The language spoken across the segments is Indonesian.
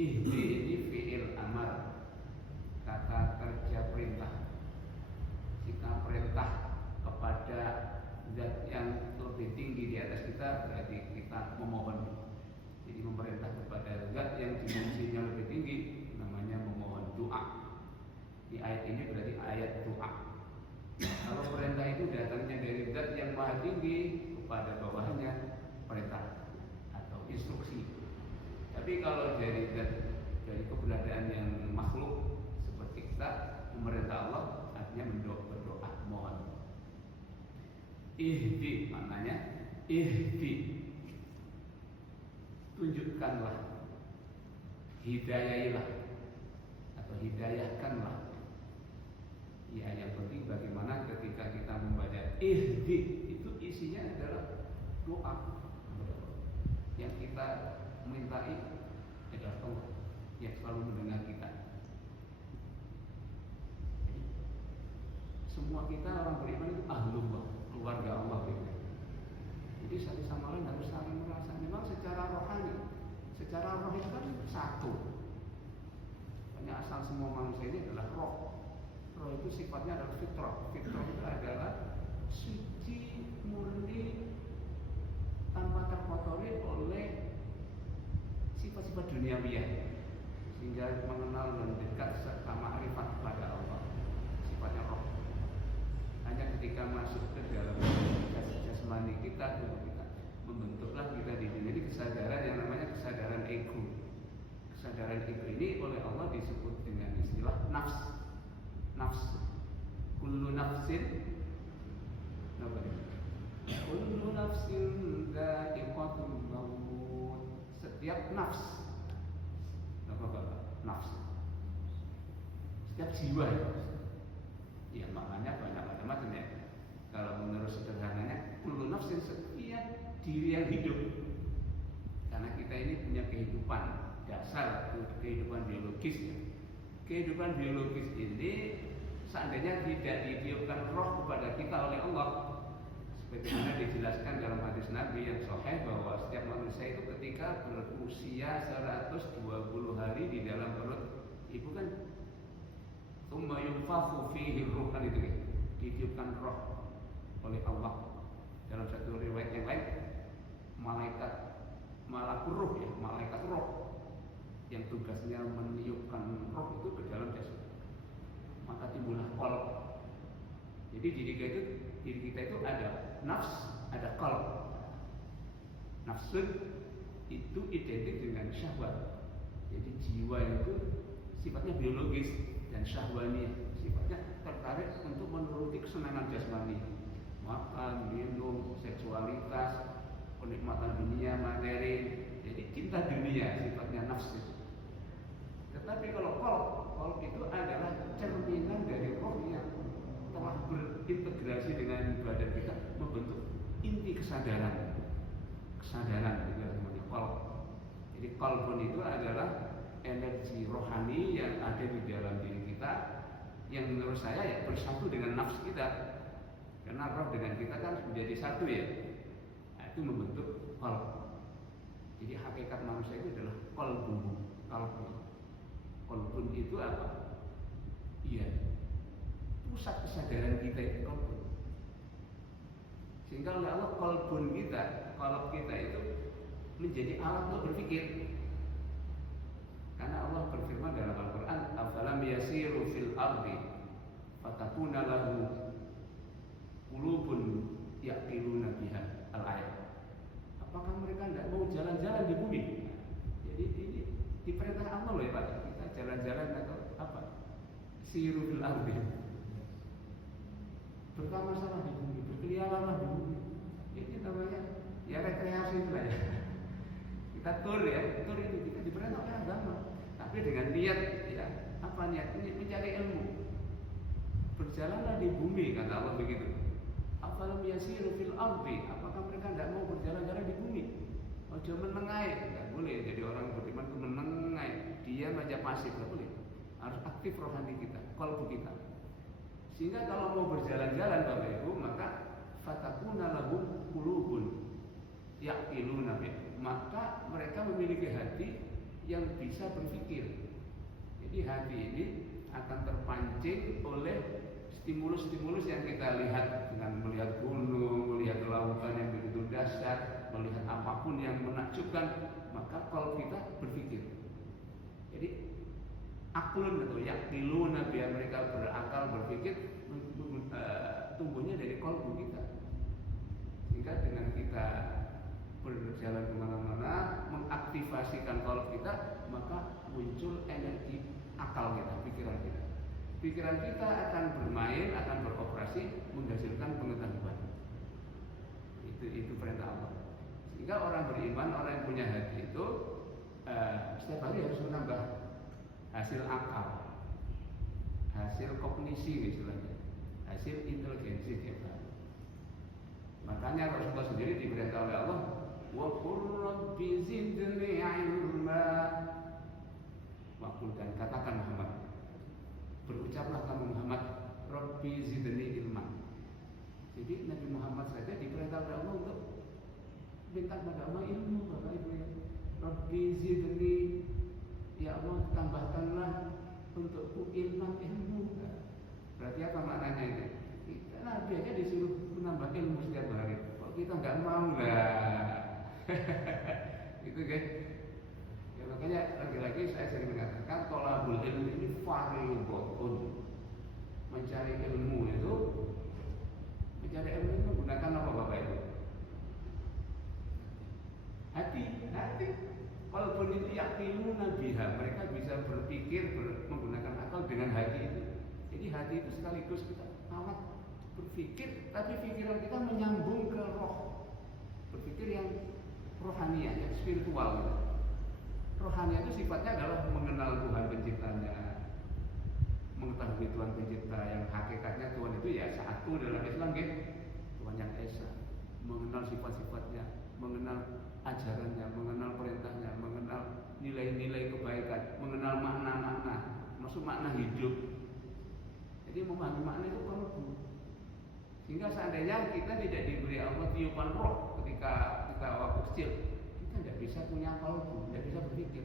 Ihdi ini fi'il amar, kata kerja perintah. Jika perintah kepada zat yang lebih tinggi di atas kita, berarti kita memohon. Jadi memerintah kepada zat yang dimensinya lebih tinggi, namanya memohon, doa. Di ayat ini berarti ayat doa. Kalau perintah itu datangnya dari zat yang maha tinggi kepada bawahnya, perintah atau instruksi. Tapi kalau dari keberadaan yang makhluk seperti kita, memerintah Allah artinya berdoa, mohon. Ihdi maknanya ihdi, tunjukkanlah, hidayailah atau hidayahkanlah. Ya, yang penting bagaimana ketika kita membaca ihdi itu isinya adalah doa. Yang kita mintai adalah Allah yang selalu mendengar kita. Jadi, semua kita orang beriman itu ahlullah, keluarga Allah gitu. Jadi satu sama lain harus saling merasa. Memang secara rohani, secara roh itu kan satu. Hanya asal semua manusia ini adalah roh. Roh itu sifatnya adalah fitrah. Fitrah itu adalah suci, murni, tanpa terkotori oleh sifat-sifat duniawiyah, sehingga mengenal dan dekat serta ma'rifat kepada Allah. Sifatnya roh. Hanya ketika masuk ke dalam jasmani kita membentuklah kita di dunia ini kesadaran yang namanya kesadaran ego. Kesadaran ego ini oleh Allah disebut dengan istilah nafs. Nafs. Kullu nafsin kullu nafsin dha'iqatul maut. Setiap nafs, nafs, setiap jiwa, ya maknanya banyak macam-macam ya. Kalau menurut sederhananya, kullu nafsin, setiap diri yang hidup. Karena kita ini punya kehidupan dasar, kehidupan biologis ya. Kehidupan biologis ini seandainya tidak ditiupkan roh kepada kita oleh Allah, sebagaimana dijelaskan dalam hadis Nabi yang sahih bahwa setiap manusia itu ketika berusia 120 hari di dalam perut ibu kan, tsumma yunfakhu fihi ruh, kan itu kan, ditiupkan roh oleh Allah. Dalam satu riwayat yang lain, malaikat roh ya, malaikat roh yang tugasnya meniupkan roh itu ke dalam jasad, maka timbullah qalb. Jadi diri kita itu ada nafs, ada qalb. Nafsun itu identik dengan syahwat. Jadi jiwa itu sifatnya biologis dan syahwani, sifatnya tertarik untuk menuruti kesenangan jasmani, makan, minum, seksualitas, kenikmatan dunia, materi. Jadi cinta dunia sifatnya nafsu. Tetapi kalau qalb itu adalah cerminan dari roh yang telah berintegrasi dengan badan kita, membentuk inti kesadaran itu namanya qalb. Jadi qalbun itu adalah energi rohani yang ada di dalam diri kita, yang menurut saya ya bersatu dengan nafsu kita, karena roh dengan kita kan menjadi satu ya. Nah, itu membentuk qalb. Jadi hakikat manusia itu adalah qalbun. Qalbun itu apa? Iya, pusat kesadaran kita itu qalbun. Sehingga oleh Allah qalbun kita, qalb kita itu menjadi alat untuk berpikir. Karena Allah berfirman dalam Al-Quran, afalam yasiru fil ardi fatakuna lahu qulubun yaqiluna biha, al-ayat. Apakah mereka tidak mau jalan-jalan di bumi? Jadi ini diperintah Allah loh ya Pak, kita jalan-jalan atau apa? Siru fil ardi, berkamasalah di bumi, berkeliaranlah di bumi. Ini namanya ya rekreasi itu lah ya. Kita tur itu kita diperintah oleh agama. Tapi dengan niat ya, apa niat? Ini mencari ilmu. Berjalanlah di bumi, kata Allah begitu. Afalam yasiru fil ardi, apakah mereka tidak mau berjalan-jalan di bumi? Ojo menengai, tidak boleh. Jadi orang beriman itu menengai, diam aja pasif, tidak boleh. Harus aktif rohani kita, qalbu kita. Sehingga kalau mau berjalan-jalan Bapak Ibu, maka fatakuna lahum qulubun yaqiluna bih, maka mereka memiliki hati yang bisa berpikir. Jadi hati ini akan terpancing oleh stimulus-stimulus yang kita lihat, dengan melihat gunung, melihat lautan yang begitu dahsyat, melihat apapun yang menakjubkan, maka kalau kita berpikir. Jadi aklun atau yakiluna, biar mereka berakal berpikir, tumbuhnya dari qalbu kita. Sehingga dengan kita berjalan kemana-mana, mengaktifasikan qalbu kita, maka muncul energi akal kita, pikiran kita. Pikiran kita akan bermain, akan beroperasi, menghasilkan pengetahuan. Itu perintah Allah. Sehingga orang beriman, orang yang punya hati itu setiap hari harus menambah hasil akal, hasil kognisi istilahnya, hasil inteligensi tiap hari. Makanya Rasulullah sendiri diperintah oleh Allah, wa qur rabbi zidni ilma. Dan katakan Muhammad, berucaplah kamu Muhammad, Rabbi zidni ilma. Jadi Nabi Muhammad saja diperintah oleh Allah untuk minta kepada Allah ilmu, Bapak Ibu ya. Rabbi zidni, ya Allah tambahkanlah untukku ilmu. Berarti apa maknanya itu? Nabi aja disuruh menambah ilmu setiap hari. Kok kita nggak mau lah? Itu kan? Ya makanya lagi-lagi saya sering mengatakan thalabul ilmi ini fardhun. Mencari ilmu itu menggunakan apa Bapak Ibu? Hati. Walaupun itu yakiluna biha, mereka bisa berpikir menggunakan akal dengan hati itu. Jadi hati itu sekaligus kita amat berpikir, tapi pikiran kita menyambung ke roh. Berpikir yang rohaniah, yang spiritual gitu. Rohaniah itu sifatnya adalah mengenal Tuhan penciptanya, mengetahui Tuhan pencipta yang hakikatnya Tuhan itu ya satu dalam Islam gitu. Tuhan yang esa, mengenal sifat-sifatnya, mengenal ajarannya, mengenal perintahnya, mengenal nilai-nilai kebaikan, mengenal makna-makna, maksud makna hidup. Jadi memahami makna itu qalbu. Sehingga seandainya kita tidak diberi Allah tiupan roh ketika kita waktu kecil, kita tidak bisa punya qalbu, tidak bisa berpikir.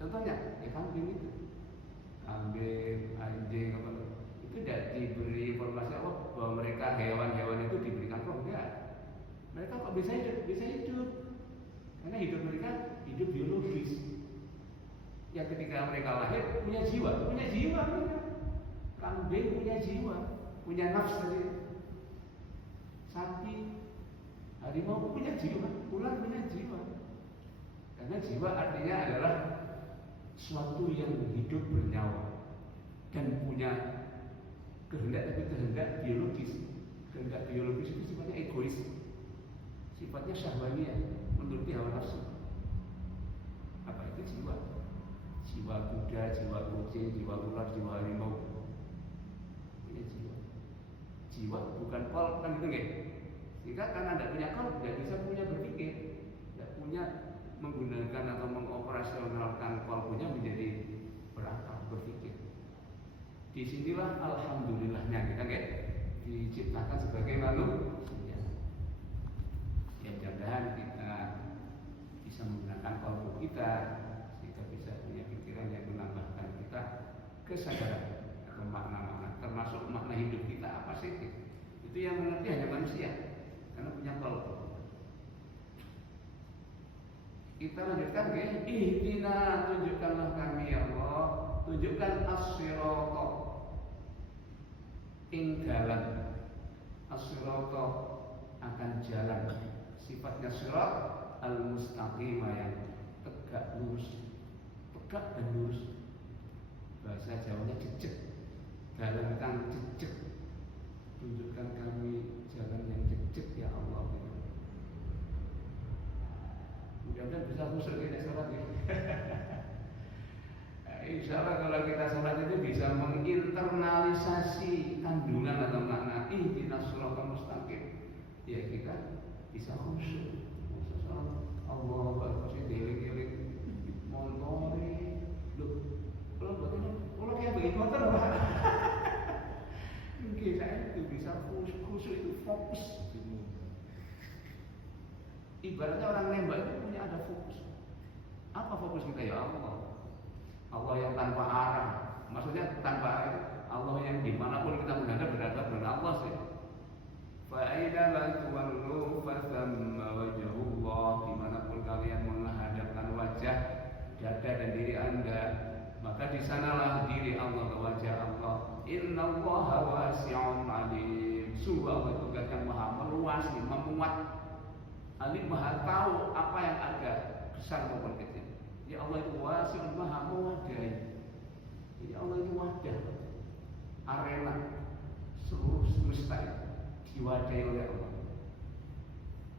Contohnya, ya kambing itu, kambing, anjing, apa itu tidak diberi informasi Allah bahwa mereka hewan-hewan itu diberikan roh, enggak. Mereka kok bisa hidup? Bisa hidup. Karena hidup mereka hidup biologis. Ya ketika mereka lahir punya jiwa. Kambing punya jiwa, punya nafsu. Sapi, harimau punya jiwa, ular punya jiwa. Karena jiwa artinya adalah suatu yang hidup bernyawa dan punya kehendak, tapi kehendak biologis. Kehendak biologis itu sifatnya egois, sifatnya syahwaniyah, menuruti hawa nafsu. Apa itu jiwa? Jiwa kuda, jiwa kucing, jiwa ular, jiwa harimau. Ini jiwa. Jiwa bukan qalb, kan gitu nggih. Sehingga karena tidak punya qalb, tidak bisa punya berpikir, tidak punya menggunakan atau mengoperasionalkan qalbunya menjadi berakal, berpikir. Disinilah alhamdulillahnya kita nggih diciptakan sebagai manusia. Ya mudah-mudahan kita bisa menggunakan qalbu kita sehingga bisa punya pikiran yang menambahkan kita kesadaran atau makna-makna, termasuk makna hidup kita apa sih? Itu yang mengerti hanya manusia karena punya qalbu. Kita lanjutkan ke ihdina, tunjukkanlah kami ya Allah, tunjukkan as-sirata ing dalan. As-sirata akan jalan, sifatnya sirat al-mustaqimah yang tegak lurus, tegak dan lurus. Bahasa Jawanya jejeg, jalan kang jejeg. Tunjukkan kami jalan yang jejeg ya Allah. Mudah-mudahan bisa khusyuk kita sholat ya. Insya Allah kalau kita sholat itu bisa menginternalisasi kandungan atau makna ihdinas siratal mustaqim. Ya kita bisa khusyuk. Allah berkasih deling-deling montore. Loh, kalau kayak begitu motor kita itu bisa khusyuk itu fokus. Ibaratnya orang nembak itu punya ada fokus. Apa fokus kita? Ya Allah. Allah yang tanpa arah. Maksudnya tanpa arah itu Allah yang dimanapun kita menghadap berhadap dengan Allah sih. Fa'aidama tuwallu fathamma wajhullah. Dimanapun kalian menghadapkan wajah, dada dan diri anda, maka di sanalah diri Allah ke wajah Allah. Innallaha wasi'un alim. Sungguh Allah itu zat yang maha meluas, memuat, alim, maha tahu apa yang ada, besar maupun kecil. Ya Allah itu wasi'un, maha mewadahi. Jadi Allah itu wadah, arena seluruh semesta itu diwadahi oleh Allah.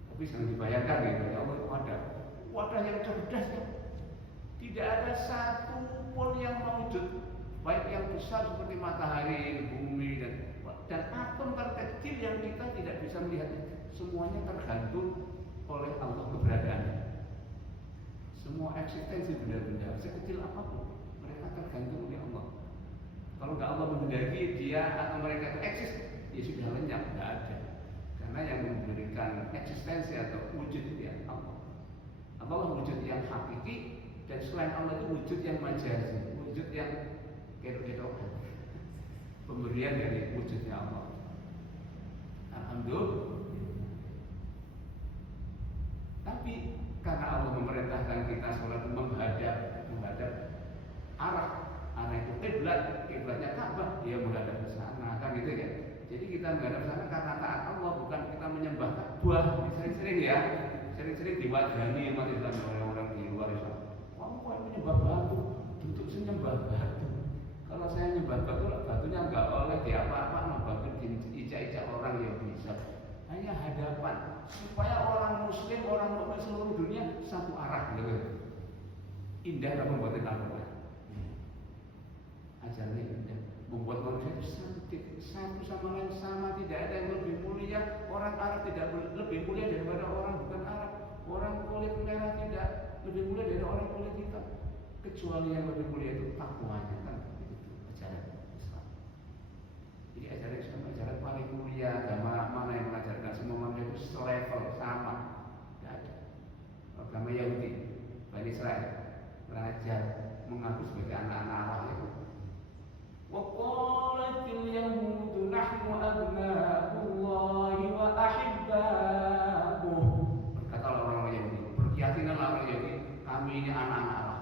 Tapi jangan dibayangkan gitu, ya Allah itu wadah yang cerdas ya. Tidak ada satu pun yang mewujud, baik yang besar seperti matahari, bumi dan atom terkecil yang kita tidak bisa melihatnya. Semuanya tergantung oleh Allah keberadaannya. Semua eksistensi benda-benda sekecil apapun mereka tergantung oleh Allah. Kalau nggak Allah menghendaki dia atau mereka itu eksis, ya sudah lenyap, nggak ada. Karena yang memberikan eksistensi atau wujud itu ya Allah. Allah wujud yang hakiki, dan selain Allah itu wujud yang majazi, wujud yang kedok-kedokan, pemberian dari wujudnya Allah. Alhamdulillah. Tapi karena Allah memerintahkan kita sholat menghadap arah itu kiblatnya Ka'bah, dia menghadap ke sana, kan gitu kan. Jadi kita menghadap sana karena taat Allah, bukan kita menyembah Ka'bah. Sering-sering diwajani umat Islam oleh orang di luar Islam. Kok menyembah batu, duduk menyembah batu. Kalau saya nyembah batu, batunya enggak oleh diapa-apa, batu diinjak-injak orang yang bisa. Hanya hadapan supaya orang Muslim, orang mukmin seluruh dunia satu arah gitu. Indah dan membuat kita ajarnya indah, membuat manusia itu satu sama lain sama, tidak ada yang lebih mulia. Orang Arab tidak lebih mulia daripada orang bukan Arab. Orang kulit merah tidak lebih mulia dari orang kulit hitam, kecuali yang lebih mulia itu takwanya, kan itu ajaran Islam. Jadi ajaran Islam ajaran paling mulia. Agama mana yang mengajarkan semua manusia itu selevel sama? Tidak ada. Agama Yahudi, Bani Israel belajar mengaku sebagai anak-anak Allah itu. Waqalatil yahudu nahnu abna'ullahi wa ahibba'uh. Berkatalah orang-orang Yahudi, berkeyakinanlah orang Yahudi, kami ini anak-anak Allah,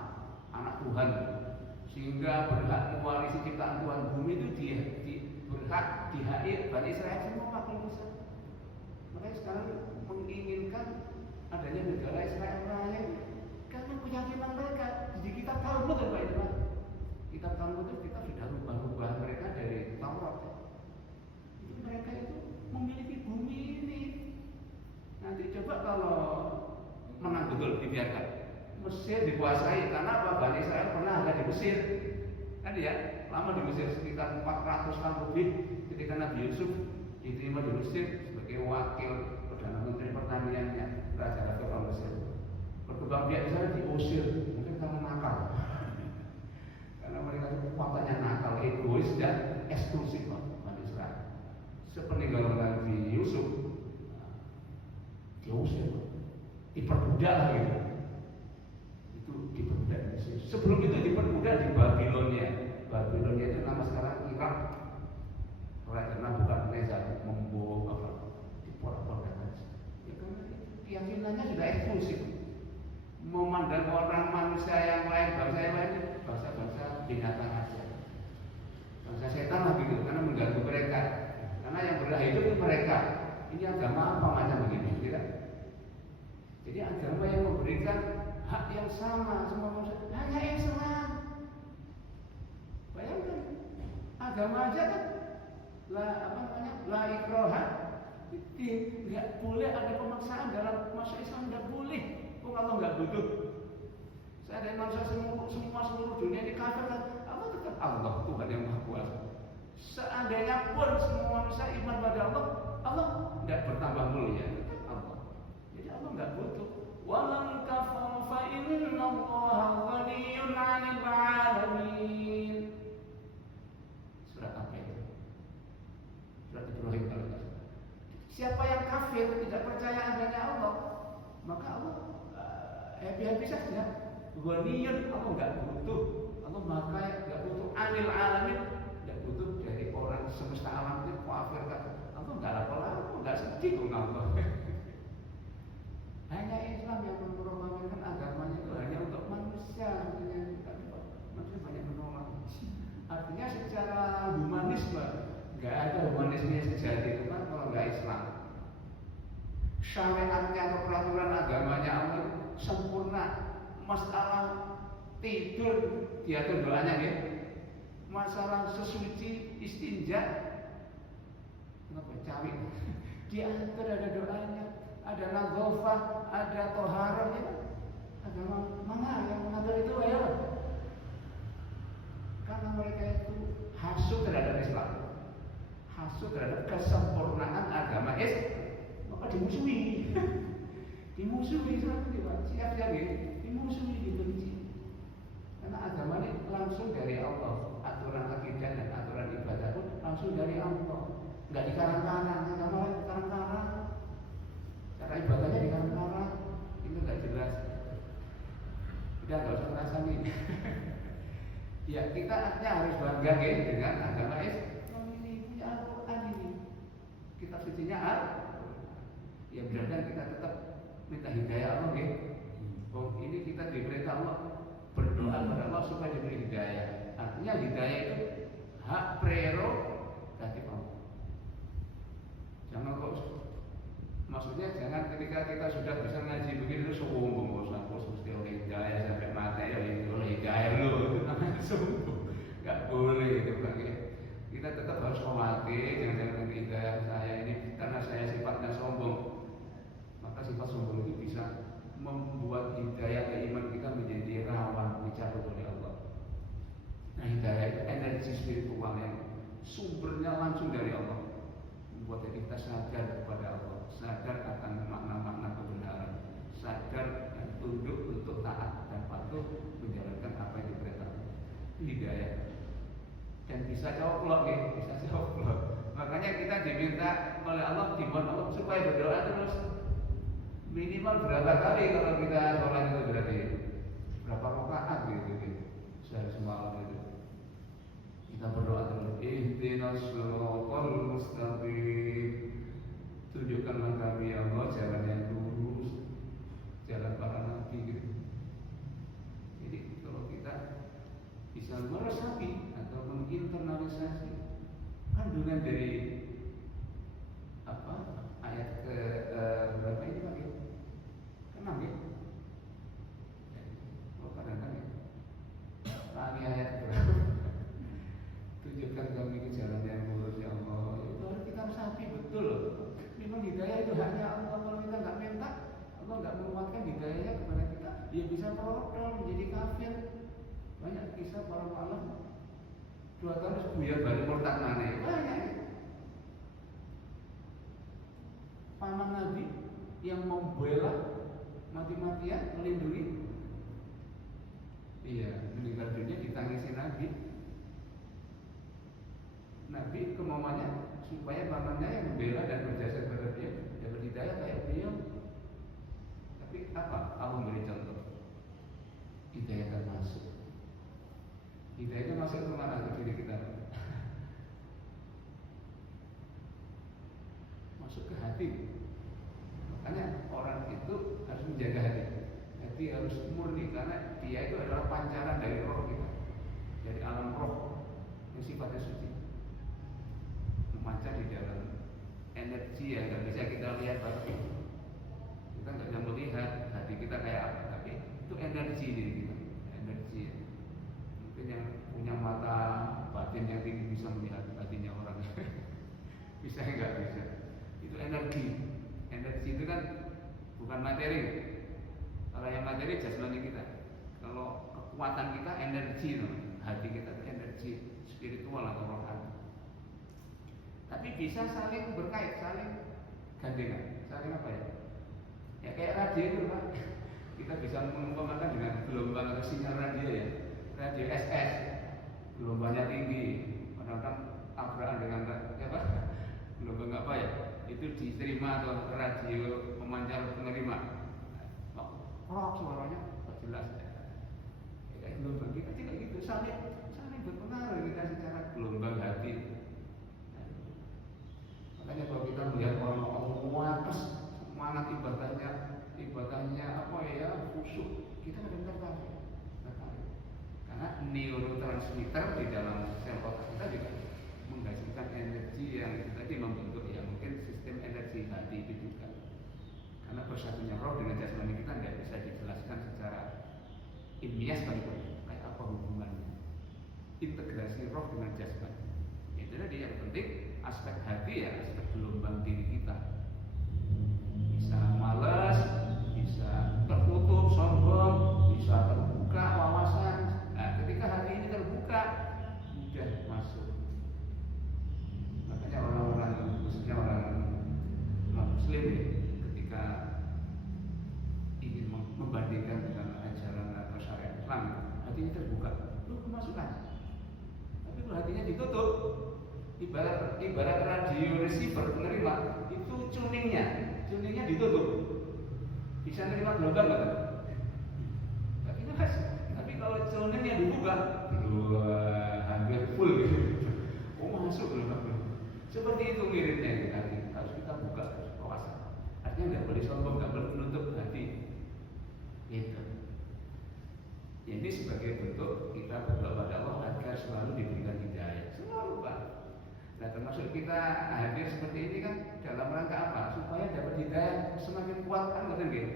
anak Tuhan, sehingga berhak mewarisi ciptaan Tuhan. Bumi itu berhak dihakir Bani Israel semua makhluk besar. Mereka sekarang menginginkan adanya negara Israel Raya karena keyakinan mereka. Jadi kita tahu betul Pak Islam. Kitab Talmud itu kita sudah rubah-rubah mereka dari Taurat. Jadi mereka itu memiliki bumi ini. Nanti coba kalau menang betul dibiarkan, Mesir dikuasai karena apa? Bani Israel pernah ada di Mesir, kan ya? Lama di Mesir sekitar 400 tahun lebih. Ketika Nabi Yusuf diterima di Mesir sebagai wakil perdana menteri pertaniannya Raja Fir'aun Mesir. Berkembang biak di sana diusir, mungkin karena nakal. Karena mereka itu kekuatannya nakal, egois dan eksklusif Bani Israel. Sepeninggalan Nabi Yusuf, diusir, diperbudak lah gitu. Itu diperbudak di Mesir. Sebelum itu diperbudak di Babilonia. Babilonia itu nama sekarang Irak. Karena bukan Nezar membawa apa diporak-porak aja. Ya karena keyakinannya sudah eksklusif. Memandang orang manusia yang lain, bangsa yang lain, bangsa-bangsa binatang aja, bangsa setan lah gitu, karena mengganggu mereka. Karena yang berhak hidup itu mereka. Ini agama apa macam begini, tidak? Jadi agama yang memberikan hak yang sama semua manusia hanya Islam. Bayangkan, agama aja kan, la ikroha, nggak boleh ada pemaksaan dalam masuk Islam, nggak boleh. Allah nggak butuh. Saya ada manusia seluruh dunia ini kafir kan? Allah tetap Allah, Tuhan yang Maha Kuasa. Seandainya pun semua manusia iman pada Allah, Allah tidak bertambah mulia, tetap Allah. Jadi Allah nggak butuh. Waman kafara fa innallaha ghaniyyun 'anil 'alamin. Surat apa itu? Surat Ibrahim kalau tidak salah. Siapa yang kafir tidak percaya adanya Allah, maka Allah happy saja. Ghaniyun, Allah nggak butuh. Allah maha kaya, nggak butuh. Anil alamin, nggak butuh dari orang semesta alam itu kafir kan. Allah nggak apa-apa, nggak sedih kok Allah. Hanya Islam yang memprogramkan agamanya itu hanya untuk manusia. Manusia banyak menolak. Artinya secara humanisme nggak ada humanisme yang sejati itu kan kalau nggak Islam. Syariatnya atau peraturan agamanya Allah sempurna. Masalah tidur diatur doanya ya. Masalah sesuci istinja, kenapa cawik? Diatur ada doanya, ada nadhofah, ada toharah ya. Agama mana yang mengatur itu ya? Karena mereka itu hasut terhadap Islam, hasut terhadap kesempurnaan agama Islam, maka dimusuhi. Dimusuhi Islam itu siap-siap ya. Dimusuhi, dibenci. Karena agama ini langsung dari Allah. Aturan akidah dan aturan ibadah pun langsung dari Allah. Enggak dikarang-karang, agama dikarang-karang. Cara ibadahnya dikarang-karang. Itu enggak jelas. Udah enggak usah ngerasain. Ya kita artinya harus bangga ya, dengan agama Islam ini, punya Al-Quran ini. Kitab sucinya Al-Quran. Ya mudah-mudahan kita tetap minta hidayah Allah ya. Oh, ini kita diperintah Allah berdoa kepada Allah supaya diberi hidayah. Artinya hidayah itu hak prerogatif Allah. Jangan kok, maksudnya jangan ketika kita sudah bisa ngaji begini terus sombong, mesti oleh hidayah sampai mati ya oleh hidayah lo, itu namanya sombong. Gak boleh itu lagi. Kita tetap harus khawatir jangan hidayah saya ini karena saya sifatnya sombong. Maka sifat sombong itu bisa membuat hidayah keiman kita menjadi rawan dicabut oleh Allah. Nah hidayah itu energi spiritual yang sumbernya langsung dari Allah, membuat kita sadar kepada Allah, sadar akan makna-makna kebenaran, sadar dan tunduk untuk taat dan patuh menjalankan apa yang diperintahkan. Hidayah dan bisa coplok ya, bisa coplok. Makanya kita diminta oleh Allah, dimohon Allah supaya berdoa terus. Minimal berapa kali kalau kita sholat itu berarti berapa rakaat gitu sehari semalam itu kita berdoa terus ihdinas shiratal mustaqim, tunjukkanlah kami ya Allah jalan yang lurus, jalan para nabi gitu. Jadi kalau kita bisa meresapi atau menginternalisasi kandungan dari apa ayat ke berapa ini Pak? Kenapa ya? Oh kadang-kadang ya. Tadi ayat berapa? Tunjukkan kami ke jalan yang lurus ya Allah. Itu harus kita resapi betul. Memang hidayah itu haknya Allah. Kalau kita nggak minta, Allah nggak menguatkan hidayahnya kepada kita, dia bisa merodol menjadi kafir. Banyak kisah para ulama 2 tahun sebelum balik murtad mana? Banyak. Paman Nabi yang membela mati-matian melindungi, iya meninggal dunia ditangisi Nabi. Nabi kemauannya supaya pamannya yang membela dan berjasa kepada dia dapat hidayah kayak beliau. Tapi apa? Allah beri contoh. Hidayah kan masuk. Hidayahnya masuk ke mana? Ke diri kita. Masuk ke hati. Makanya orang itu harus menjaga hati. Hati harus murni karena dia itu adalah pancaran dari roh kita, dari alam roh yang sifatnya suci, memancar di dalam energi yang nggak bisa kita lihat, tapi kita nggak bisa melihat hati kita kayak apa, tapi itu energi diri kita, energi. Mungkin yang punya mata batin yang tinggi bisa melihat batinnya orang, bisa nggak bisa? Itu energi. Energi itu kan bukan materi. Kalau yang materi jasmani kita. Kalau kekuatan kita energi, hati kita itu energi spiritual atau rohani. Tapi bisa saling berkait, saling gandengan, saling apa ya? Ya kayak radio itu Pak. Kita bisa mengumpamakan dengan gelombang atau sinyal radio ya. Radio SS, gelombangnya tinggi, kadang-kadang tabrakan dengan apa? Gelombang apa ya? Itu diterima atau radio pemancar penerima. Rock suaranya jelas. filter di dalam sel otak kita juga menghasilkan energi yang itu tadi membentuk ya mungkin sistem energi hati itu juga. Karena bersatunya roh dengan jasmani kita nggak bisa dijelaskan secara ilmiah sekalipun kayak apa hubungannya integrasi roh dengan jasmani. Itu tadi yang penting aspek hati ya aspek gelombang diri kita. Bisa malas, bisa tertutup, sombong, bisa terbuka wawasan. Nah, ketika hati ini terbuka, mudah masuk. Makanya orang-orang, khususnya orang Muslim, ketika ingin membandingkan dengan ajaran atau syariat Islam, hatinya terbuka, lu kemasukan. Tapi kalau hatinya ditutup, ibarat radio receiver penerima itu tuningnya ditutup, bisa nerima gelombang nggak? Tapi kalau tuningnya dibuka, hampir full gitu. Oh masuk gelombang. Seperti itu miripnya hati harus kita buka wawasan. Artinya nggak boleh sombong, nggak boleh menutup hati. Gitu. Ini sebagai bentuk kita berdoa pada Allah agar selalu diberikan hidayah. Selalu Pak. Nah termasuk kita hadir seperti ini kan dalam rangka apa? Supaya dapat hidayah semakin kuat kan betul gitu.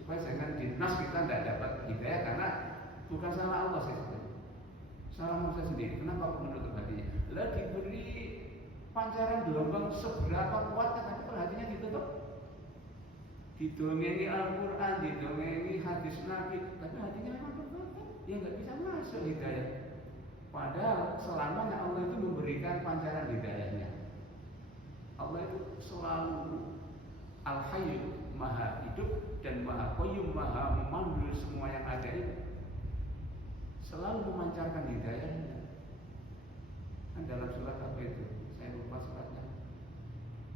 Supaya jangan dinas kita tidak dapat hidayah karena bukan salah Allah saja, salah manusia sendiri. Kenapa aku menutup hatinya? Lah diberi pancaran gelombang seberapa kuat tapi kalau hatinya ditutup. Didongengi Al-Quran, didongengi hadis Nabi, tapi hatinya memang tertutup, ya nggak bisa masuk hidayah. Padahal selamanya Allah itu memberikan pancaran hidayahnya. Allah itu selalu Al-Hayyu, Maha hidup dan Maha Qayyum, Maha memanggil semua yang ada itu. Selalu memancarkan hidayahnya. Kan dalam surat apa itu? Saya lupa suratnya.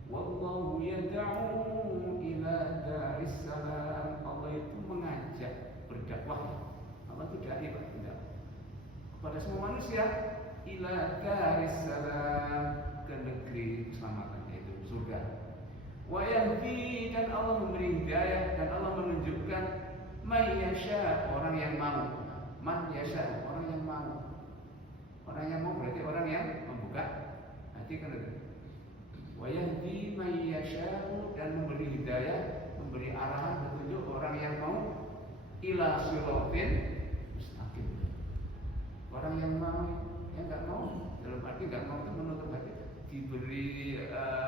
Wallahu yad'u ila daris salam. Allah itu mengajak berdakwah. Allah itu dai Pak, kepada semua manusia ila daris salam, ke negeri keselamatan yaitu surga. Wa yahdi, dan Allah memberi hidayah dan Allah menunjukkan may yasha, orang yang mau. Man yasha, orang yang mau. Orang yang mau berarti orang yang membuka hati kan itu. Wa yahdi may yasha'u, dan memberi hidayah, memberi arahan petunjuk orang yang mau ila siratin mustaqim. Orang yang mau, yang enggak mau, dalam arti enggak mau itu menutup hati, diberi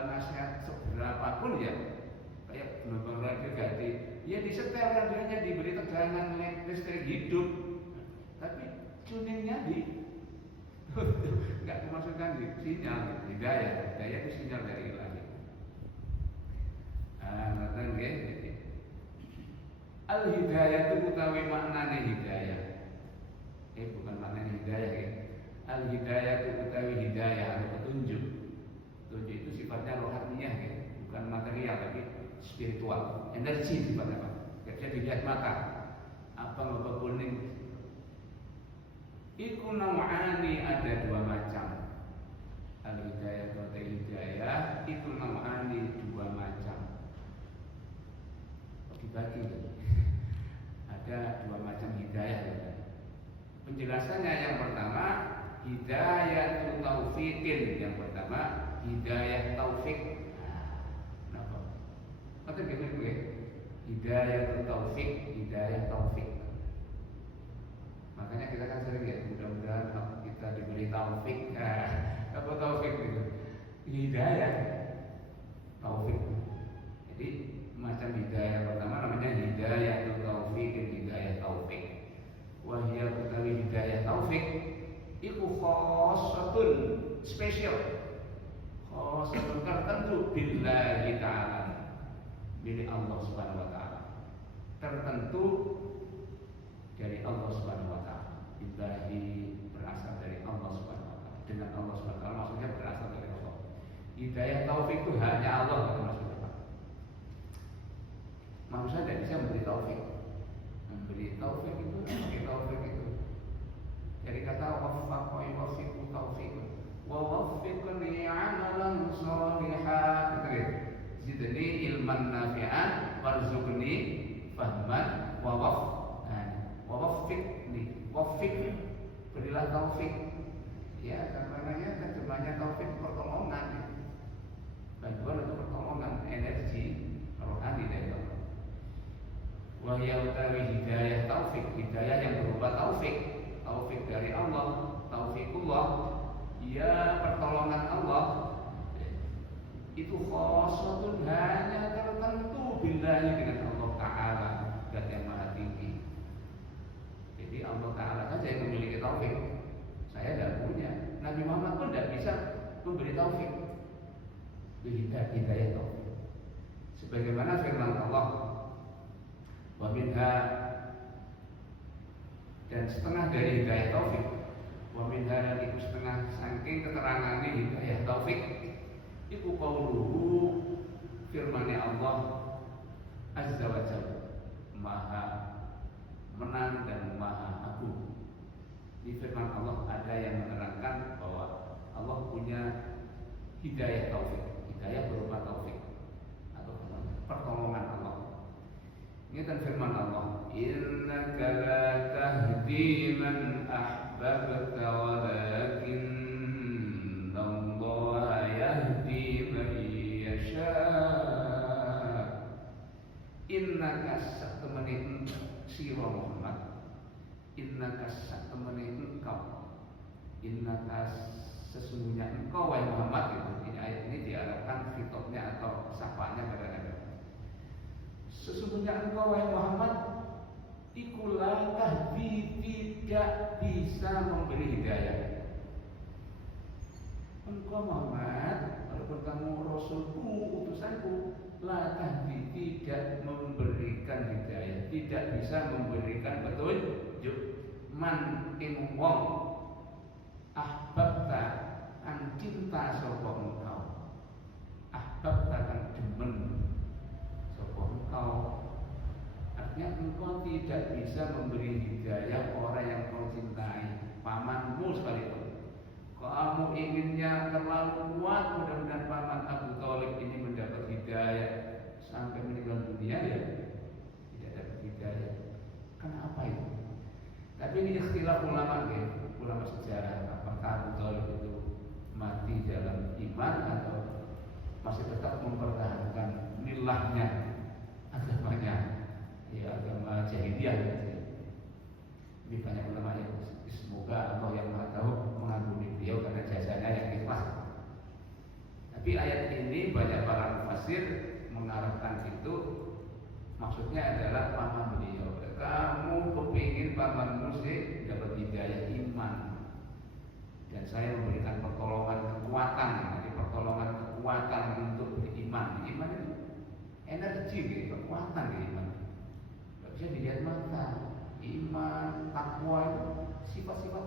nasihat seberapapun ya, kayak gelombang radio ganti, ya disetel radionya, diberi tegangan listrik hidup, tapi tuningnya di nggak kemasukan di sinyal hidayah itu sinyal dari ilahi. Al hidayah itu utawi maknane hidayah. Bukan maknane hidayah ya. Al hidayah itu utawi hidayah atau petunjuk. Petunjuk itu sifatnya rohaniah ya, bukan material tapi spiritual, energi sifatnya Pak. Gak bisa dilihat mata. Apa logo kuning? Iku naw'ani, ada dua macam. Al-hidayah atau hidayah itu naw'ani, dua macam. Dibagi. Ada dua macam hidayah. Penjelasannya yang pertama hidayah taufiqin. Yang pertama hidayah taufik. Kenapa? Kata gue hidayah taufik, hidayah taufik. Makanya kita kan sering ya, mudah-mudahan kita diberi taufik. Apa taufik itu? Hidayah, taufik. Jadi macam hidayah pertama namanya hidayah taufik, hidayah taufik. Wahia utawi hidayah taufik iku khossatun, spesial, khossatun tertentu billahi ta'ala, milik Allah subhanahu wa ta'ala, tertentu dari Allah subhanahu wa ta'ala. Billahi berasal dari Allah subhanahu wa ta'ala, dengan Allah subhanahu wa ta'ala maksudnya berasal dari Allah. Hidayah taufik itu hanya Allah kata maksudnya Pak. Manusia tidak bisa memberi taufik. Memberi taufik itu, memberi taufik itu dari kata waffaqa yuwaffiqu taufiqun wa waffiqni 'amalan shalihan. Gitu ya. Zidni ilman nafi'an warzuqni fahman wa waffiqni. Waffiq berilah taufik. Ya, karena terjemahnya taufik pertolongan, ya. Bantuan atau pertolongan, energi rohani dari Allah. Wahya utawi hidayah taufik, hidayah yang berupa taufik, taufik dari Allah, taufikullah, ya pertolongan Allah. Itu khosatun hanya tertentu billahi dengan Allah Ta'ala, dan yang maha tinggi. Jadi Allah Ta'ala saja yang memiliki taufik. Saya tidak punya. Nabi Muhammad pun tidak bisa memberi taufik. Hidayah taufik. Sebagaimana firman Allah, wa minha, dan setengah dari hidayah taufik, wa minha, dan itu setengah saking keterangan hidayah taufik, iku qauluhu, firman-Nya Allah Azza wa Jalla, Maha menang dan Maha agung. Di firman Allah ada yang menerangkan bahwa Allah punya hidayah taufik, hidayah berupa taufik atau pertolongan Allah. Ini kan firman Allah, innaka la tahdi man ahbabta walakinna Allah yahdi man yasha. Innaka satemene sira Muhammad, innaka satemene engkau, innaka sesungguhnya engkau wahai Muhammad. Ini ayat ini diarahkan fitopnya atau sapaannya pada Nabi. Sesungguhnya engkau wahai Muhammad, ikulah tahdi, tidak bisa memberi hidayah. Engkau Muhammad, walaupun kamu Rasulku, utusanku, la tahdi, tidak memberikan hidayah, tidak bisa memberikan petunjuk. Man ing wong ahbabta kan cinta sapa engkau, ahbabta kan demen sapa engkau. Artinya engkau tidak bisa memberi hidayah orang yang kau cintai, pamanmu sekalipun. Kamu inginnya terlalu kuat, mudah-mudahan paman Abu Thalib ini mendapat hidayah sampai meninggal dunia, ya tidak dapat hidayah. Kenapa itu? Tapi ini ikhtilaf ulama, ya, ulama sejarah. Apakah Abu Thalib itu mati dalam iman atau masih tetap mempertahankan milahnya, agamanya, ya agama jahiliyah. Ini banyak ulama yang semoga Allah yang Maha Tahu mengagumi beliau karena jasanya yang ikhlas. Tapi ayat ini banyak para mufassir mengarahkan itu maksudnya adalah paman beliau. Kamu kepingin pamanmu sih dapat hidayah iman, dan saya memberikan pertolongan kekuatan, jadi pertolongan kekuatan untuk beriman. Iman itu energi, gitu, kekuatan di iman. Gak bisa dilihat mata. Iman, takwa itu sifat-sifat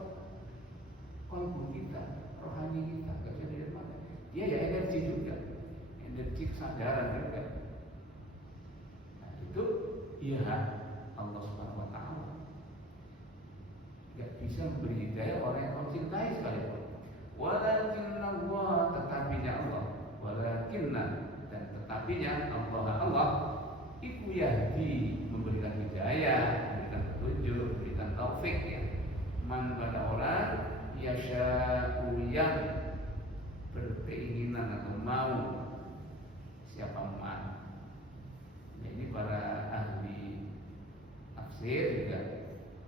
kalbu kita, rohani kita, gak bisa dilihat mata. Dia ya energi juga, energi kesadaran juga. Nah itu iya Allah Subhanahu Wa Taala. Gak bisa memberi hidayah orang yang kau cintai sekalipun. Walakinna Allah, tetapinya Allah, walakinna, dan tetapinya Allah iku yahdi, memberikan hidayah, tunjuk, berikan taufik, ya, man pada orang yasha'u, yang berkeinginan atau mau, siapa man. Nah, ini para ahli tafsir juga,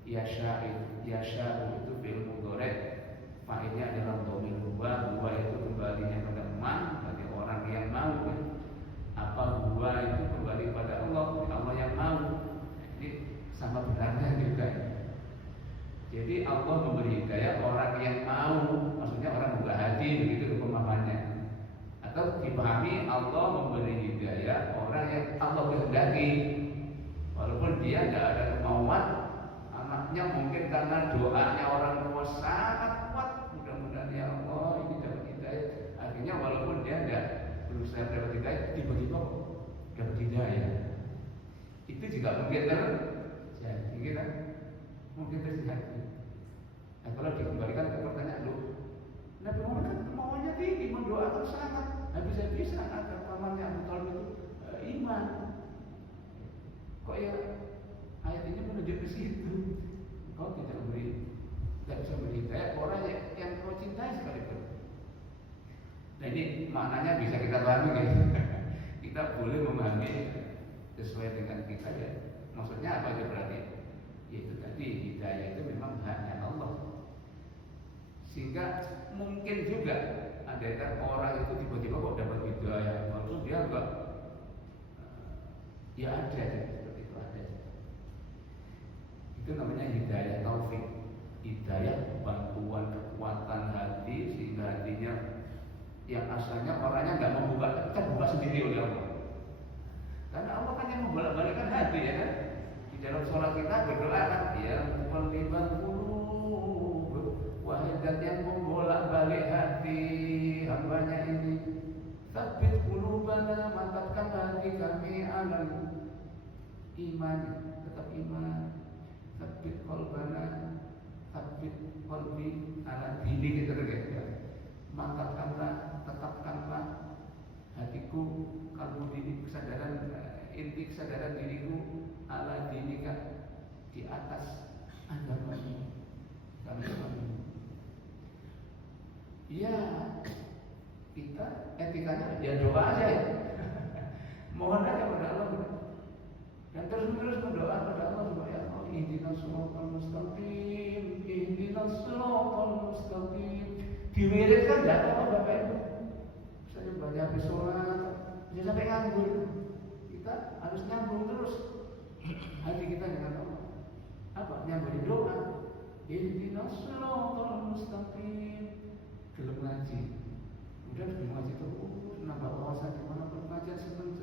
yasha'u itu fi'il mudhari', fa'ilnya adalah dhamir huwa itu kembalinya pada man, bagi orang yang mau, ya. Apa huwa itu kembali pada Allah, Allah yang mau. Ini sama benarnya juga. Jadi Allah memberi hidayah orang yang mau, maksudnya orang buka hati, begitu pemahamannya. Atau dipahami Allah memberi hidayah orang yang Allah kehendaki, walaupun dia tidak ada kemauan. Anaknya mungkin karena doanya orang tua sangat kuat, mudah-mudahan ya Allah ini dapat hidayah. Akhirnya walaupun dia tidak berusaha dapat hidayah, tiba-tiba dapat hidayah. Itu juga mungkin terjadi, kan? Mungkin terjadi. Nah, kalau dikembalikan ke pertanyaan lu, Nabi Muhammad kan kemauannya tinggi, mendoakan sangat, habis-habisan agar pamannya Abu Thalib itu iman. Kok ya ayat ini menunjuk ke situ? Kau tidak bisa beri memahami sesuai dengan kita ya. Maksudnya apa itu berarti? Itu tadi hidayah itu memang haknya Allah. Sehingga mungkin juga ada orang itu tiba-tiba kok dapat hidayah, lalu dia enggak ya ada seperti itu ada. Itu namanya hidayah taufik, hidayah bantuan kekuatan hati sehingga hatinya yang asalnya orangnya nggak membuka, terbuka sendiri oleh Allah. Karena Allah kan yang membolak-balikkan hati ya kan. Di dalam sholat kita berdoa kan, ya muqallibal qulub, wahai zat yang membolak-balik hati hambanya ini, tsabbit qulubana, mantapkan hati kami alal iman, tetap iman. Tsabbit qalbana, tsabbit qalbi ala dini, gitu kan. Mantapkanlah, tetapkanlah hatiku, kalbu diri, kesadaran inti kesadaran diriku ala dinika, di atas agamamu. Ya kita etikanya ya doa aja ya. Mohon aja pada Allah dan terus-menerus berdoa pada Allah supaya Allah ihdinas siratal mustaqim, ihdinas siratal mustaqim. Diwiridkan enggak apa Bapak Ibu? Saya baca habis sholat, bisa sampai nganggur. Kita harus nyambung terus hati kita dengan Allah. Apa? Nyambung doa. Ihdinas siratal mustaqim. Gelem ngaji. Udah gelem ngaji terus, nambah wawasan di mana pengajian seneng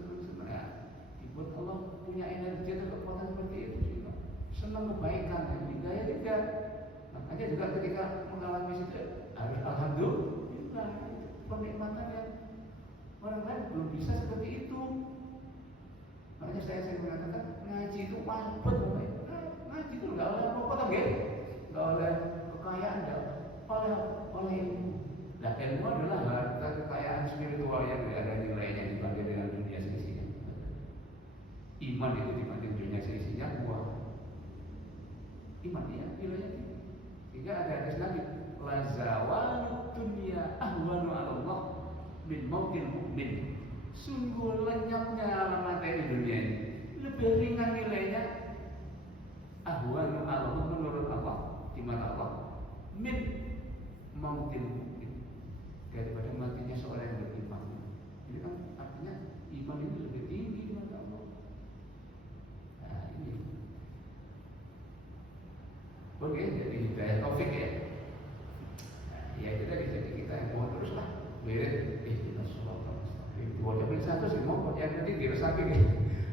ya. Dibuat Allah punya energi atau kekuatan seperti itu sih. Senang kebaikan dan hidayah juga. Makanya juga ketika mengalami situ harus alhamdulillah, penikmatan yang orang lain belum bisa seperti itu. Makanya saya sering mengatakan ngaji itu wajib. Ngaji itu nggak oleh pokok nggak oleh kekayaan, nggak oleh ilmu. Nah, ilmu adalah harta kekayaan spiritual yang ada nilainya dibanding dengan dunia seisinya. Iman itu dibanding dunia seisinya buah. Iman ya nilainya tinggi. Sehingga ada hadis Nabi, la zawalud dunya ahwanu 'ala Allah min mautil mu'min. Sungguh lenyapnya alam materi dunia ini lebih ringan nilainya ahwanu 'ala Allah menurut Allah di mata Allah min mautil mu'min, daripada matinya seorang yang beriman. Ini kan artinya iman ini lebih tinggi di mata Allah. Nah ini. Oke, jadi hidayah taufik ya. Ya itu tadi, jadi kita yang mohon terus lah beres kita sholat dua jam satu sih mau yang nanti diresapi nih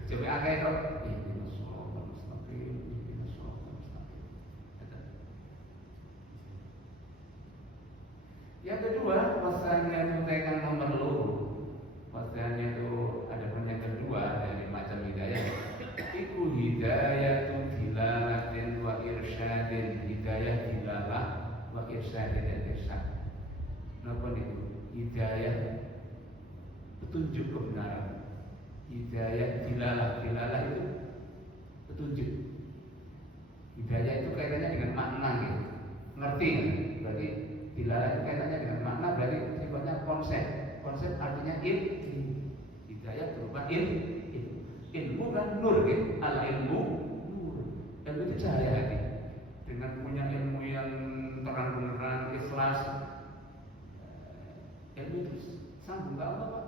coba akhir kita sholat mustaqim, kita sholat mustaqim. Yang kedua pasalnya menunaikan nomor lu, pasalnya itu ada yang kedua dari macam hidayah. Iku hidayah tu dilalatin wa irsyadin, hidayah dilalah wa irsyadin dan irsyad. Kenapa itu? Hidayah petunjuk kebenaran. Hidayah dilalah, dilalah itu petunjuk. Hidayah itu kaitannya dengan makna gitu. Ngerti kan? Berarti dilalah itu kaitannya dengan makna, berarti sifatnya konsep. Konsep artinya hidayah berupa ilmu kan nur gitu. Al ilmu nur. Ilmu itu cahaya hati. Dengan punya ilmu yang terang benerang, ikhlas, ilmu itu sambung ke Allah Pak.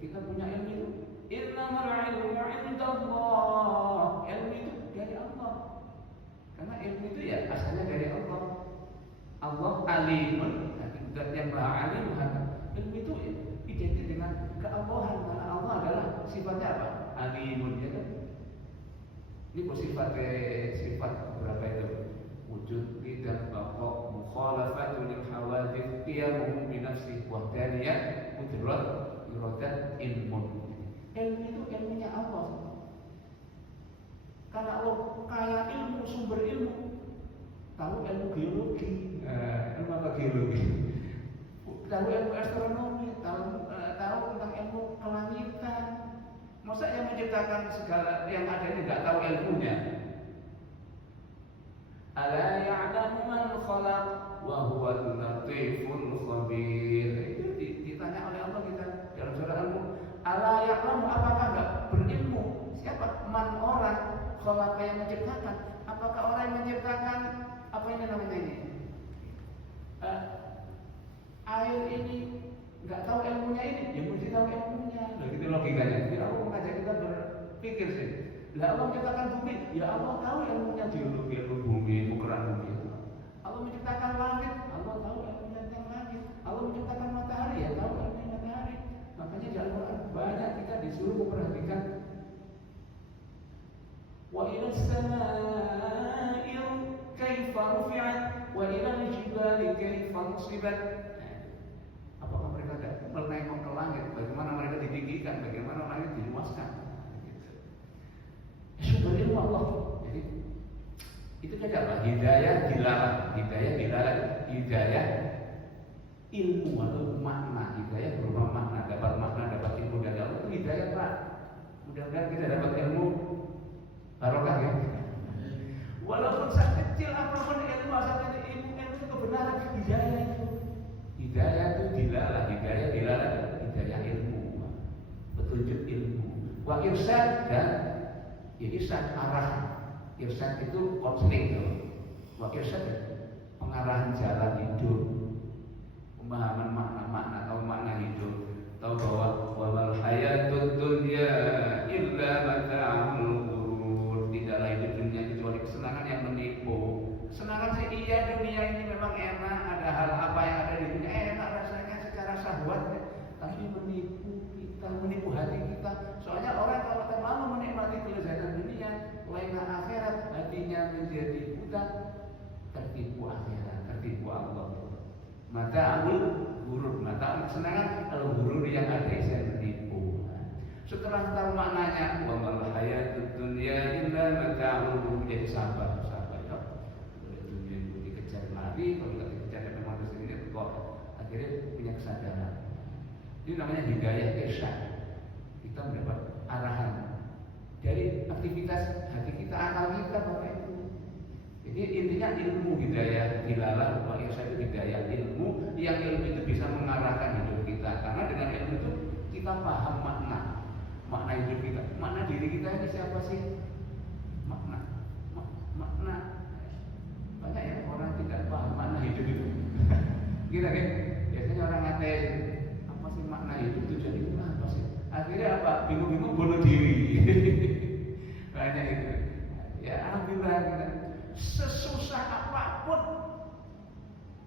Kita punya ilmu itu, innamal ilmu indallah. Ilmu itu dari Allah. Karena ilmu itu ya asalnya dari Allah. Allah alimun, zat yang maha alim. Ilmu itu identik dengan keallahan, karena Allah adalah sifatnya apa? Alimun, ya kan? Ini sifat berapa itu? Wujud, tidak, baqa, mukhalafatun lil hawadith, qiyamuhum bi nafsihi, wahdaniyah, qudrat, iradat, ilmun. Ilmu itu ilmunya Allah. Karena Allah kaya ilmu, sumber ilmu. Tahu ilmu geologi, ilmu apa geologi? Tahu ilmu astronomi, tahu tentang ilmu kelangitan. Masa yang menciptakan segala yang ada ini nggak tahu ilmunya? Ala ya'lamu man khalaq wa huwa al-latiful khabir. Itu ditanya oleh Allah kita dalam surah Al-Mulk. Ala ya'lamu, apakah nggak Siapa? Man orang, khalaqa yang menciptakan. Apakah orang yang menciptakan apa ini namanya ini? Air ini nggak tahu ilmunya ini, ya mesti tahu ilmunya. Nah, gitu logikanya. Jadi Allah mengajak kita berpikir sih. Lah Allah menciptakan bumi, ya Allah tahu ilmunya geologi, ilmu bumi, ukuran bumi. Allah menciptakan langit, Allah tahu ilmunya tentang langit. Allah menciptakan matahari, ya tahu ilmunya matahari. Makanya di Al-Quran banyak kita disuruh memperhatikan wa ila as-samaa'i kaifa rufi'at wa ila al-jibali kaifa nusibat. Apakah mereka tidak menengok ke langit? Bagaimana mereka ditinggikan? Bagaimana langit diluaskan? Syukur ilmu Allah. Jadi itu saja apa? Hidayah dilarang, hidayah ilmu atau makna. Hidayah berupa makna, dapat ilmu dari Allah. Itu hidayah Pak. Mudah-mudahan kita dapat ilmu barokah ya. Walaupun sekecil apapun ilmu, asal ilmu itu kebenaran, hidayah itu. Hidayah itu hidayah ilmu, petunjuk ilmu. Wa irsyad dan irsyad arah. Irsyad itu konseling. Wa irsyad pengarahan jalan hidup, pemahaman makna atau makna hidup. Tahu bahwa wal hayatud dunya illa mata'ul ghurur. Tidaklah hidup dunia kecuali kesenangan yang menipu. Kesenangan sih iya, dunia ini memang enak, ada hal apa yang ada di dunia enak rasanya secara syahwat, tapi menipu hati kita. Soalnya orang kalau terlalu menikmati kelezatan dunia, lena akhirat, hatinya menjadi buta, tertipu akhirat, tertipu Allah. Mata'ul ghurur, mata'ul kesenangan, kalau ghurur yang ada isian menipu. Setelah tahu maknanya, wa mal hayatud dunya illa mata'ul ghurur, jadi sabar. Kalau nggak dikejar memang di sini kok akhirnya punya kesadaran. Ini namanya hidayah irsyad. Kita mendapat arahan dari aktivitas hati kita, akal kita bahwa itu. Jadi intinya ilmu hidayah dilalah bahwa irsyad itu hidayah ilmu yang ilmu itu bisa mengarahkan hidup kita. Karena dengan ilmu itu kita paham makna hidup kita, makna diri kita ini siapa sih? Makna banyak ya orang tidak paham makna hidup itu. Kita kan biasanya orang ngatain apa sih makna hidup, tujuan hidup apa sih? Akhirnya apa? Bingung-bingung bunuh diri. Banyak itu. Ya alhamdulillah kita sesusah apapun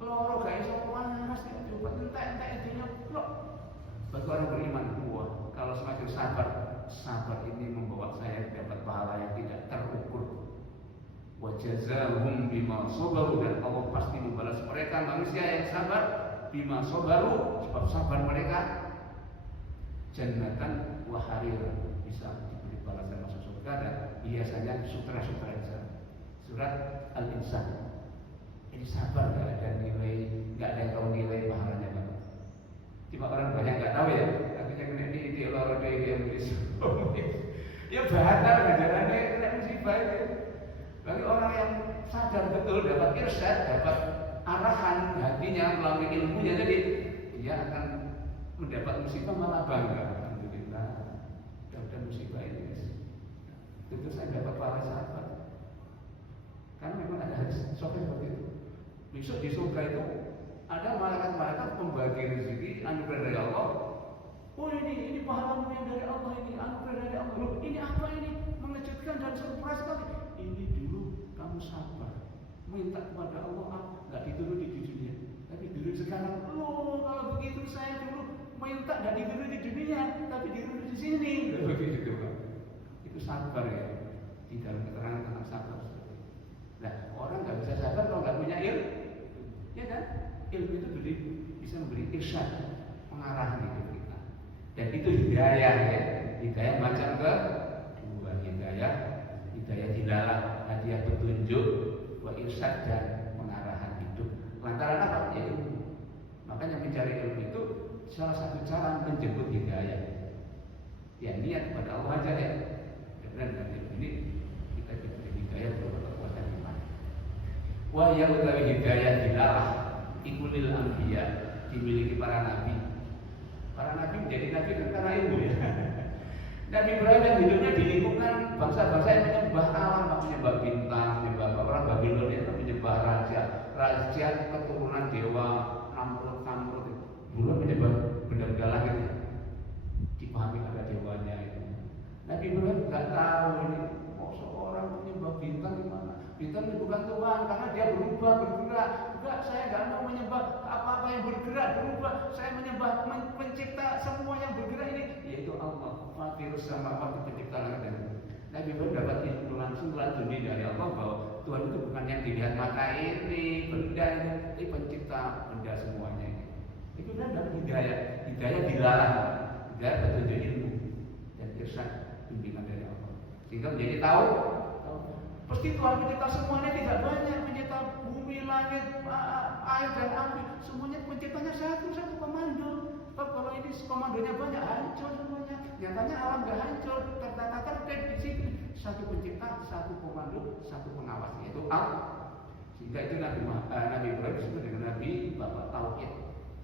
loro gak iso panas coba entek itu nyeplok. Bagi orang beriman kalau semakin sabar ini membawa saya dapat pahala yang tidak terukur. Wa jazaahum bima sabaru, dan Allah pasti membalas mereka manusia yang sabar bima sabaru, sebab sabar mereka jannatan wa hariran, bisa diberi balasan masuk surga dan biasanya sutra-sutra surat Al-Insan. Ini sabar nggak ada yang tahu nilai pahalanya banget. Cuma orang banyak nggak tahu ya, akhirnya kena di loro yang ya batal jalannya kena musibah itu. Bagi orang yang sadar betul, dapat irsyad, dapat arahan hatinya melalui ilmunya, jadi dia akan mendapat musibah malah bangga. Alhamdulillah, dapat musibah ini. Tentu saya dapat pahala sahabat. Karena memang ada hadis sahih seperti itu. Besok di surga itu ada malaikat-malaikat membagi rezeki anugerah dari Allah. Oh ini pahala yang dari Allah, ini anugerah dari Allah. Loh, ini apa ini? Mengejutkan dan surprise sekali. Ini dulu kamu sabar, minta kepada Allah, nggak dituruti di dunia, tapi dulu sekarang. Loh, kalau begitu saya dulu minta nggak dituruti di dunia, tapi dituruti di sini. Begitu kan? Itu sabar ya. Di dalam keterangan tentang sabar. Nah, orang nggak bisa sabar kalau nggak punya ilmu, ya kan? Ilmu itu bisa memberi irsyad, mengarahkan hidup kita. Dan itu hidayah ya. Hidayah macam kedua, hidayah dilalah, hadiah petunjuk, wa irsyad dan pengarahan hidup. Lantaran apa? Ya ilmu. Makanya mencari ilmu itu salah satu cara menjemput hidayah. Ya niat kepada Allah aja ya. Dan dengan ilmu ini kita diberi hidayah berupa kekuatan iman. Wa ya utawi hidayah dilalah ikulil anbiya, dimiliki para nabi. Para nabi menjadi nabi kan karena ilmu ya. Nabi Ibrahim yang hidupnya di lingkungan bangsa-bangsa yang menyembah alam, menyembah bintang, menyembah orang Babylon itu menyembah raja keturunan dewa Namrud. Dulu menyembah benda-benda langit, dipahami ada dewanya itu. Nabi Ibrahim nggak tahu ini, kok seorang menyembah bintang gimana? Bintang itu bukan Tuhan karena dia bergerak. Enggak, saya nggak mau menyembah apa-apa yang bergerak, berubah. Saya menyembah pencipta semua yang bergerak ini, yaitu Allah. Fatirus samawati, pencipta langit dan bumi. Nabi Ibrahim dapat ilmu langsung langsung dari Allah bahwa Tuhan itu bukan yang dilihat mata ini, benda ini, tapi pencipta benda semuanya ini. Itu adalah hidayah dilarang, hidayah petunjuk ilmu dan irsyad bimbingan dari Allah. Sehingga menjadi tahu. Pasti Tuhan mencipta semuanya tidak banyak, mencipta bumi, langit, air dan api, semuanya penciptanya satu komando. Tapi kalau ini komandonya banyak, hancur semuanya. Nyatanya alam gak hancur, tertata tertib di sini. Satu pencipta, satu komando, satu pengawas, yaitu Allah. Sehingga itu Nabi Ibrahim disebut dengan Nabi Bapak Tauhid,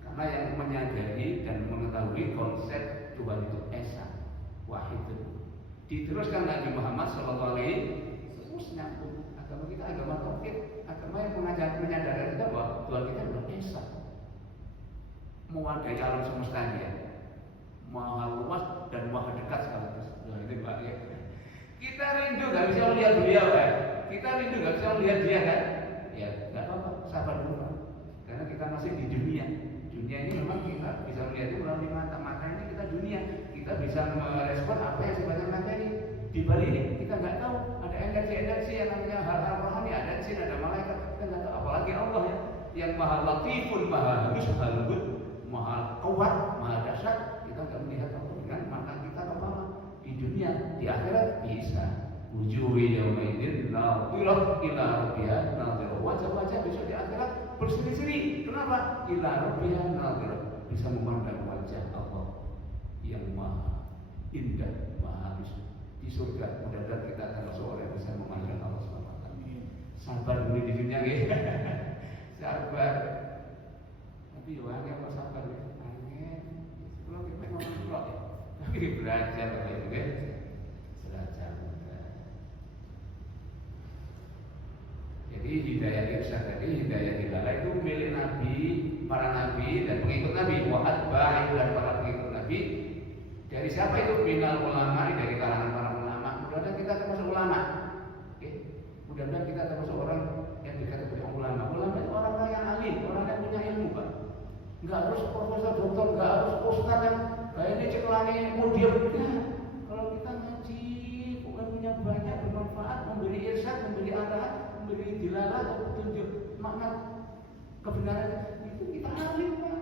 karena yang menyadari dan mengetahui konsep Tuhan itu Esa, Wahid. Diteruskan Nabi Muhammad SAW. Nyambung agama kita, agama tauhid, agama yang menyadarkan kita bahwa Tuhan kita adalah Esa, mewadahi alam semesta dia, maha luas dan maha dekat sekaligus. Nah, itu bahagia. Kita rindu nggak bisa melihat beliau kan? Kita rindu nggak bisa melihat dia kan? Ya nggak apa-apa, sabar dulu kan? Karena kita masih di dunia. Dunia ini memang kita bisa melihat itu melalui mata ini kita dunia. Kita bisa merespon apa yang sifatnya materi. Di balik ini kita nggak tahu ada energi yang namanya hal-hal rohani, ada jin, ada malaikat, kita nggak tahu. Apalagi Allah yang maha latifun, maha halus, maha lembut, maha kuat, maha dahsyat. Kita nggak melihat Allah dengan mata kita kepala. Di dunia, di akhirat bisa. Wujuh yaumaidin nadhirah ila rabbiha nadhirah. Wajah-wajah besok di akhirat berseri-seri. Kenapa? Ila rabbiha nadhirah. Bisa memandang wajah Allah yang maha indah, maha halus. Di surga, mudah-mudahan kita akan masuk orang yang bisa memandang Allah SWT. Sabar dulu di dunia gitu. Sabar. Tapi orangnya kok sabar ya? Angin. Kalau kita ngomong ya. Tapi belajar gitu kan. Belajar. Jadi hidayah irsyad tadi, hidayah dilalah itu milik Nabi, para Nabi dan pengikut Nabi. Wa atba'i dan para pengikut Nabi. Dari siapa itu? Minal ulama, dari kalangan para ulama. Mudah-mudahan kita termasuk ulama. Mudah-mudahan kita termasuk orang yang dekat dengan ulama. Ulama itu orang yang alim, orang yang punya ilmu, Pak. Enggak harus profesor, doktor, enggak harus ustaz yang ini ceklane mudiam. Kalau kita ngaji, bukan punya banyak bermanfaat, memberi irsyad, memberi arahan, memberi dilalah atau petunjuk makna kebenaran, itu kita alim, Pak.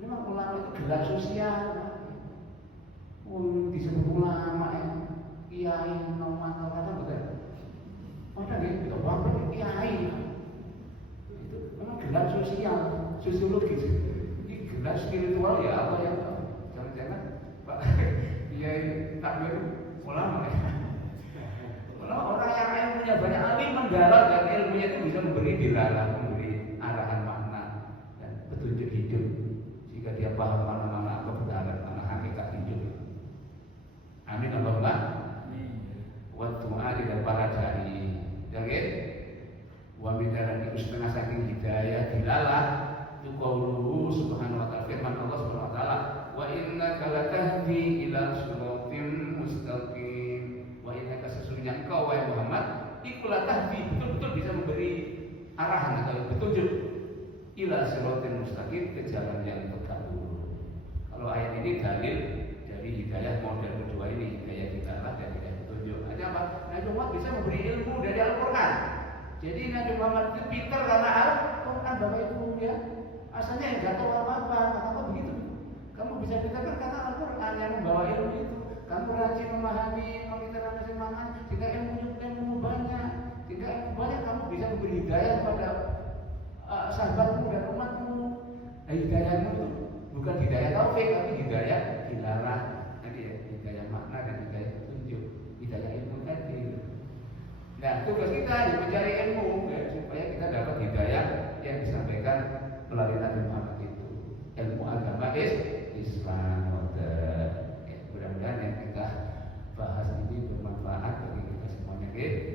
Memang ulama itu gelar sosial, Pak. Disebut ulama ya, kiai, nomor kata betul. Padahal kita bapak kiai itu memang gelar sosial, sosiologis. Ini gelar spiritual ya apa ya? Jangan-jangan Pak kiai takmir ulama ya. Kalau orang yang punya banyak alim mendarat dan ilmunya itu bisa memberi dilalah, memberi arahan makna dan petunjuk hidup jika dia paham mana-mana kebenaran, mana hakikat hidup. Amin Allahumma. Wa tu'ali dan para dai. Yakin? Wa min darani setengah saking hidayah dilalah itu qauluhu subhanahu wa ta'ala, firman Allah subhanahu wa ta'ala, wa innaka latahdi ila siratim mustaqim. Wa innaka sesungguhnya engkau wahai Muhammad iku latahdi, betul-betul bisa memberi arahan atau petunjuk ila siratim mustaqim, ke jalan yang tegak lurus. Kalau ayat ini dalil dari hidayah model kedua ini, hidayah dilalah dan hidayah petunjuk. Ada apa? Nabi Muhammad bisa memberi ilmu dari Al-Quran. Jadi Nabi Muhammad itu pintar karena Al-Quran, Bapak Ibu ya. Asalnya yang gak tahu apa-apa, kenapa begitu? Kamu bisa pintar karena Al-Quran yang membawa ilmu itu. Kamu rajin memahami, mengiterasi semangat, jika ilmu banyak, jika ilmu banyak kamu bisa memberi hidayah kepada sahabatmu dan umatmu. Nah, hidayahmu itu bukan hidayah taufik, tapi hidayah dilalah. Tadi ya, hidayah makna dan hidayah petunjuk, hidayah ilmu tadi. Nah, tugas kita mencari ilmu ya, supaya kita dapat hidayah yang disampaikan melalui Nabi Muhammad itu. Ilmu agama Islam. Ya, mudah-mudahan yang Oke.